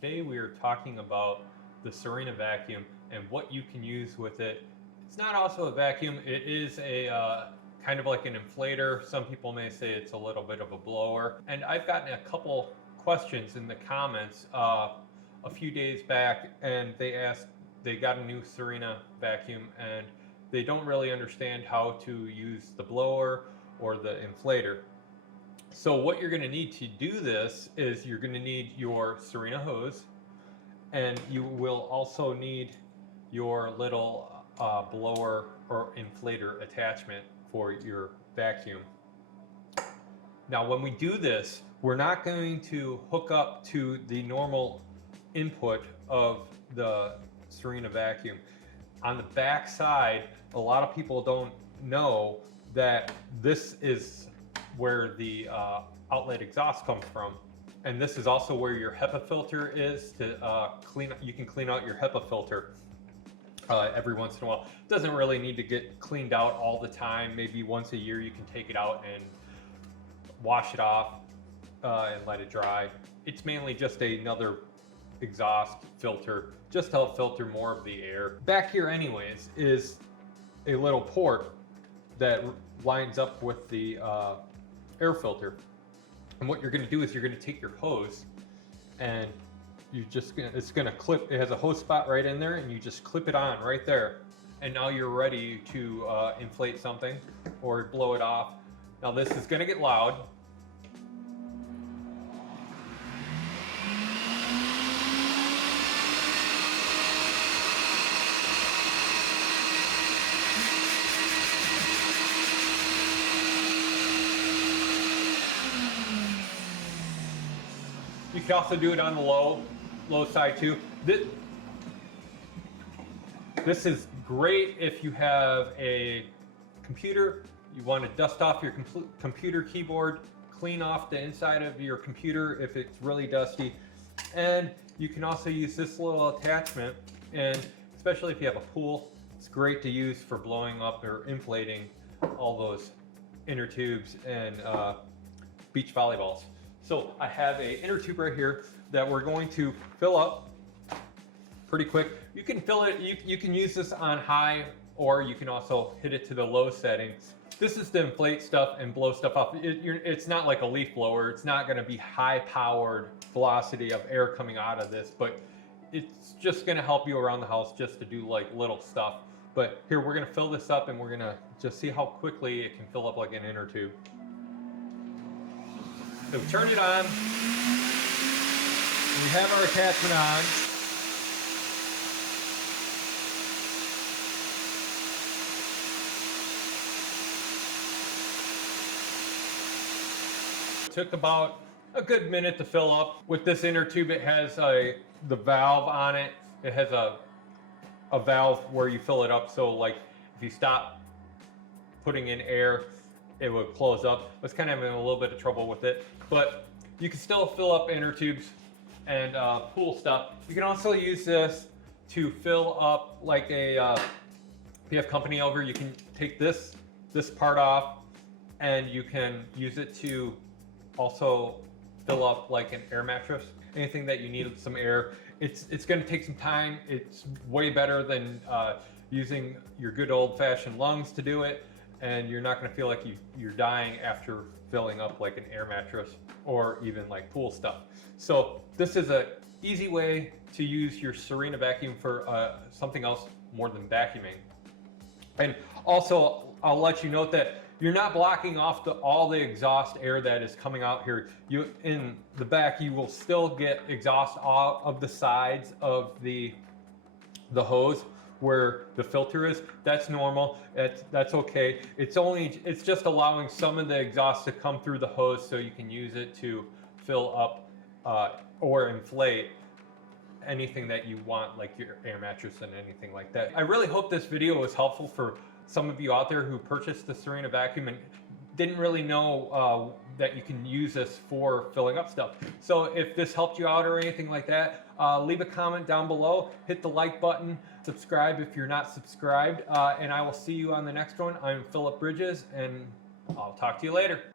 Today we are talking about the Sirena vacuum and what you can use with it. It's not also a vacuum, it is a kind of like an inflator. Some people may say it's a little bit of a blower. And I've gotten a couple questions in the comments a few days back, and they got a new Sirena vacuum and they don't really understand how to use the blower or the inflator. So what you're going to need to do this is you're going to need your Sirena hose, and you will also need your little blower or inflator attachment for your vacuum. Now when we do this, we're not going to hook up to the normal input of the Sirena vacuum. On the back side, a lot of people don't know that this is where the outlet exhaust comes from, and this is also where your HEPA filter is to clean. You can clean out your HEPA filter every once in a while. It doesn't really need to get cleaned out all the time. Maybe once a year you can take it out and wash it off and let it dry. It's mainly just another exhaust filter, just to help filter more of the air. Back here anyways is a little port that lines up with the air filter. And what you're going to do is you're going to take your hose and it's going to clip. It has a hose spot right in there, and you just clip it on right there. And now you're ready to inflate something or blow it off. Now this is going to get loud. You can also do it on the low side too. This is great if you have a computer, you want to dust off your computer keyboard, clean off the inside of your computer if it's really dusty. And you can also use this little attachment, and especially if you have a pool, it's great to use for blowing up or inflating all those inner tubes and beach volleyballs. So I have an inner tube right here that we're going to fill up pretty quick. You can fill it, you can use this on high, or you can also hit it to the low settings. This is to inflate stuff and blow stuff up. It's not like a leaf blower. It's not gonna be high powered velocity of air coming out of this, but it's just gonna help you around the house just to do like little stuff. But here, we're gonna fill this up and we're gonna just see how quickly it can fill up like an inner tube. So we turn it on, we have our attachment on. It took about a good minute to fill up. With this inner tube, it has the valve on it. It has a valve where you fill it up, so like if you stop putting in air, it would close up. I was kind of having a little bit of trouble with it, but you can still fill up inner tubes and pool stuff. You can also use this to fill up like a, if you have company over, you can take this part off and you can use it to also fill up like an air mattress. Anything that you need some air. It's gonna take some time. It's way better than using your good old fashioned lungs to do it. And you're not gonna feel like you're dying after filling up like an air mattress or even like pool stuff. So this is an easy way to use your Sirena vacuum for something else more than vacuuming. And also, I'll let you note that you're not blocking off all the exhaust air that is coming out here. In the back, you will still get exhaust out of the sides of the hose where the filter is. That's normal. That's okay. It's just allowing some of the exhaust to come through the hose so you can use it to fill up or inflate anything that you want, like your air mattress and anything like that. I really hope this video was helpful for some of you out there who purchased the Sirena vacuum and didn't really know that you can use this for filling up stuff. So if this helped you out or anything like that, leave a comment down below, hit the like button, subscribe if you're not subscribed, and I will see you on the next one. I'm Philip Bridges, and I'll talk to you later.